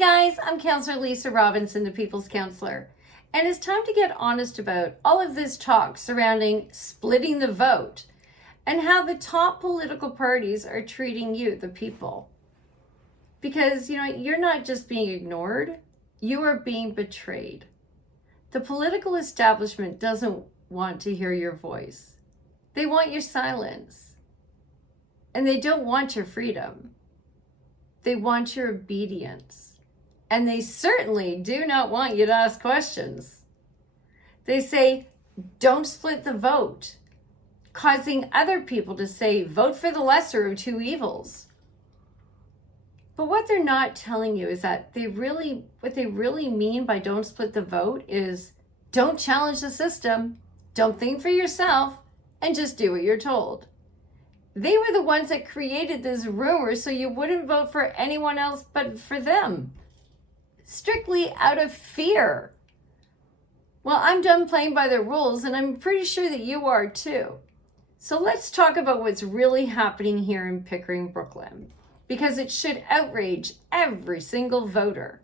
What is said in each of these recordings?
guys, I'm Councillor Lisa Robinson, the People's Councillor, and it's time to get honest about all of this talk surrounding splitting the vote and how the top political parties are treating you, the people. Because, you're not just being ignored, you are being betrayed. The political establishment doesn't want to hear your voice. They want your silence. And they don't want your freedom. They want your obedience. And they certainly do not want you to ask questions. They say, don't split the vote, causing other people to say, vote for the lesser of two evils. But what they're not telling you is that what they really mean by don't split the vote is don't challenge the system, don't think for yourself, and just do what you're told. They were the ones that created this rumor so you wouldn't vote for anyone else but for them, strictly out of fear. Well, I'm done playing by their rules, and I'm pretty sure that you are too. So let's talk about what's really happening here in Pickering, Brooklyn, because it should outrage every single voter.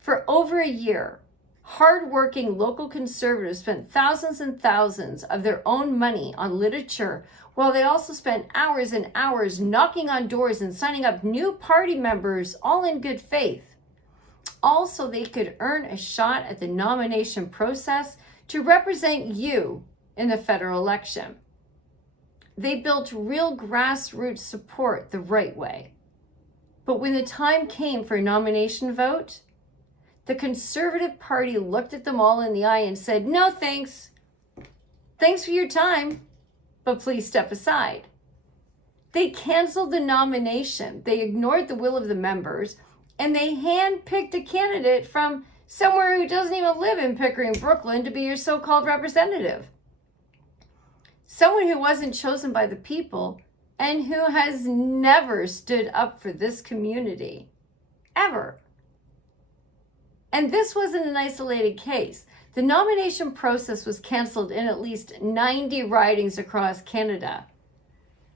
For over a year, hardworking local conservatives spent thousands and thousands of their own money on literature, while they also spent hours and hours knocking on doors and signing up new party members, all in good faith. Also, they could earn a shot at the nomination process to represent you in the federal election. They built real grassroots support the right way. But when the time came for a nomination vote, the Conservative Party looked at them all in the eye and said, no thanks. Thanks for your time, but please step aside. They canceled the nomination. They ignored the will of the members, and they handpicked a candidate from somewhere who doesn't even live in Pickering, Brooklyn, to be your so-called representative. Someone who wasn't chosen by the people and who has never stood up for this community, ever. And this wasn't an isolated case. The nomination process was canceled in at least 90 ridings across Canada.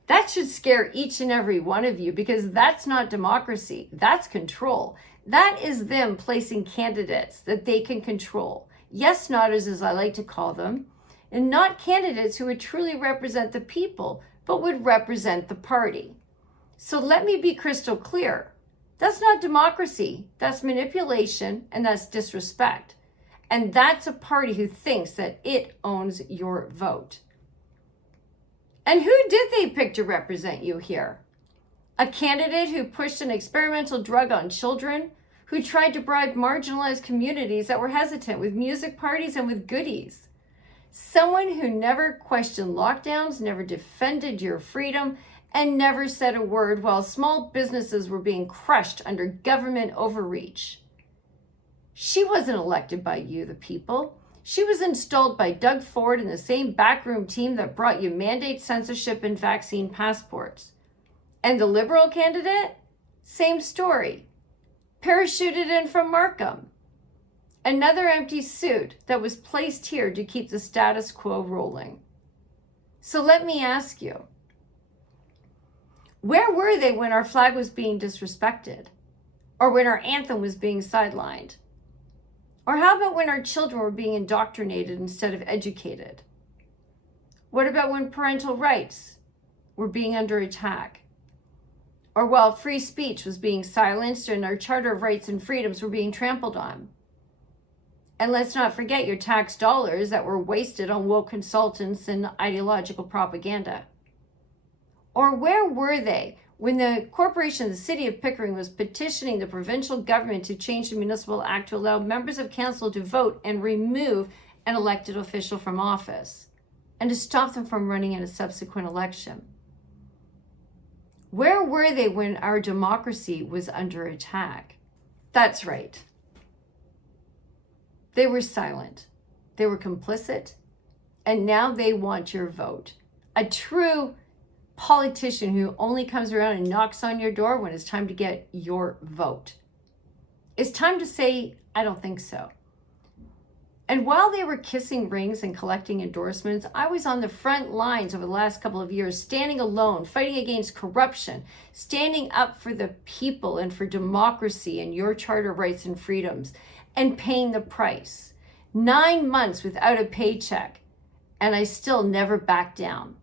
That should scare each and every one of you, because that's not democracy. That's control. That is them placing candidates that they can control. Yes, nodders, as I like to call them, and not candidates who would truly represent the people, but would represent the party. So let me be crystal clear. That's not democracy. That's manipulation, and that's disrespect. And that's a party who thinks that it owns your vote. And who did they pick to represent you here? A candidate who pushed an experimental drug on children, who tried to bribe marginalized communities that were hesitant with music parties and with goodies. Someone who never questioned lockdowns, never defended your freedom, and never said a word while small businesses were being crushed under government overreach. She wasn't elected by you, the people. She was installed by Doug Ford and the same backroom team that brought you mandate censorship and vaccine passports. And the Liberal candidate? Same story. Parachuted in from Markham. Another empty suit that was placed here to keep the status quo rolling. So let me ask you, where were they when our flag was being disrespected? Or when our anthem was being sidelined? Or how about when our children were being indoctrinated instead of educated? What about when parental rights were being under attack? Or while free speech was being silenced and our Charter of Rights and Freedoms were being trampled on? And let's not forget your tax dollars that were wasted on woke consultants and ideological propaganda. Or where were they when the corporation of the city of Pickering was petitioning the provincial government to change the municipal act to allow members of council to vote and remove an elected official from office, and to stop them from running in a subsequent election? Where were they when our democracy was under attack? That's right. They were silent. They were complicit. And now they want your vote. A true politician who only comes around and knocks on your door when it's time to get your vote. It's time to say, I don't think so. And while they were kissing rings and collecting endorsements, I was on the front lines over the last couple of years, standing alone, fighting against corruption, standing up for the people and for democracy and your Charter of Rights and Freedoms, and paying the price. 9 months without a paycheck, and I still never backed down.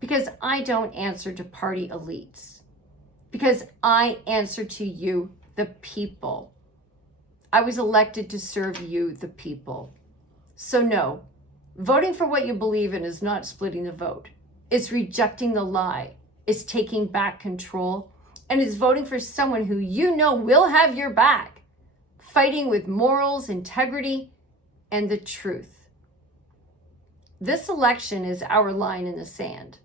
Because I don't answer to party elites. Because I answer to you, the people. I was elected to serve you, the people. So no, voting for what you believe in is not splitting the vote. It's rejecting the lie. It's taking back control. And it's voting for someone who you know will have your back. Fighting with morals, integrity, and the truth. This election is our line in the sand.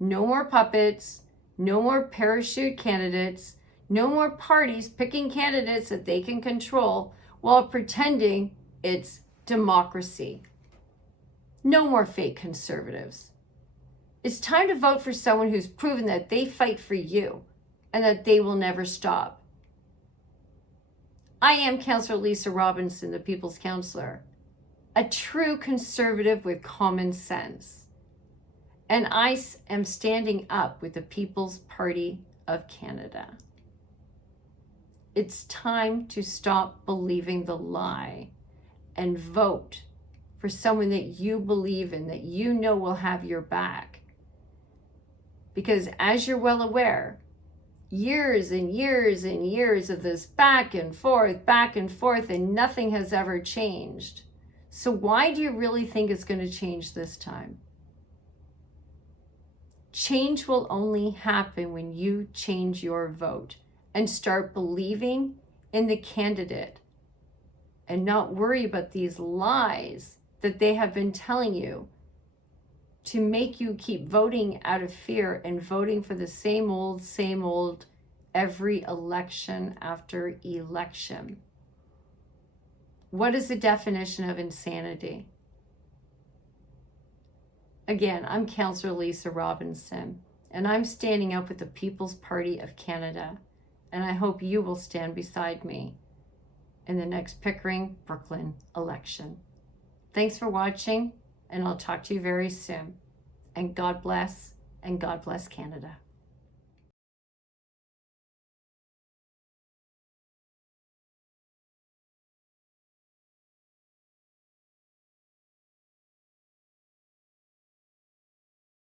No more puppets, no more parachute candidates, no more parties picking candidates that they can control while pretending it's democracy. No more fake conservatives. It's time to vote for someone who's proven that they fight for you and that they will never stop. I am Councillor Lisa Robinson, the People's Councillor, a true conservative with common sense. And I am standing up with the People's Party of Canada. It's time to stop believing the lie and vote for someone that you believe in, that you know will have your back. Because as you're well aware, years and years and years of this back and forth, and nothing has ever changed. So why do you really think it's going to change this time? Change will only happen when you change your vote and start believing in the candidate and not worry about these lies that they have been telling you to make you keep voting out of fear and voting for the same old every election after election. What is the definition of insanity? Again, I'm Councillor Lisa Robinson, and I'm standing up with the People's Party of Canada, and I hope you will stand beside me in the next Pickering, Brooklyn election. Thanks for watching, and I'll talk to you very soon. And God bless Canada.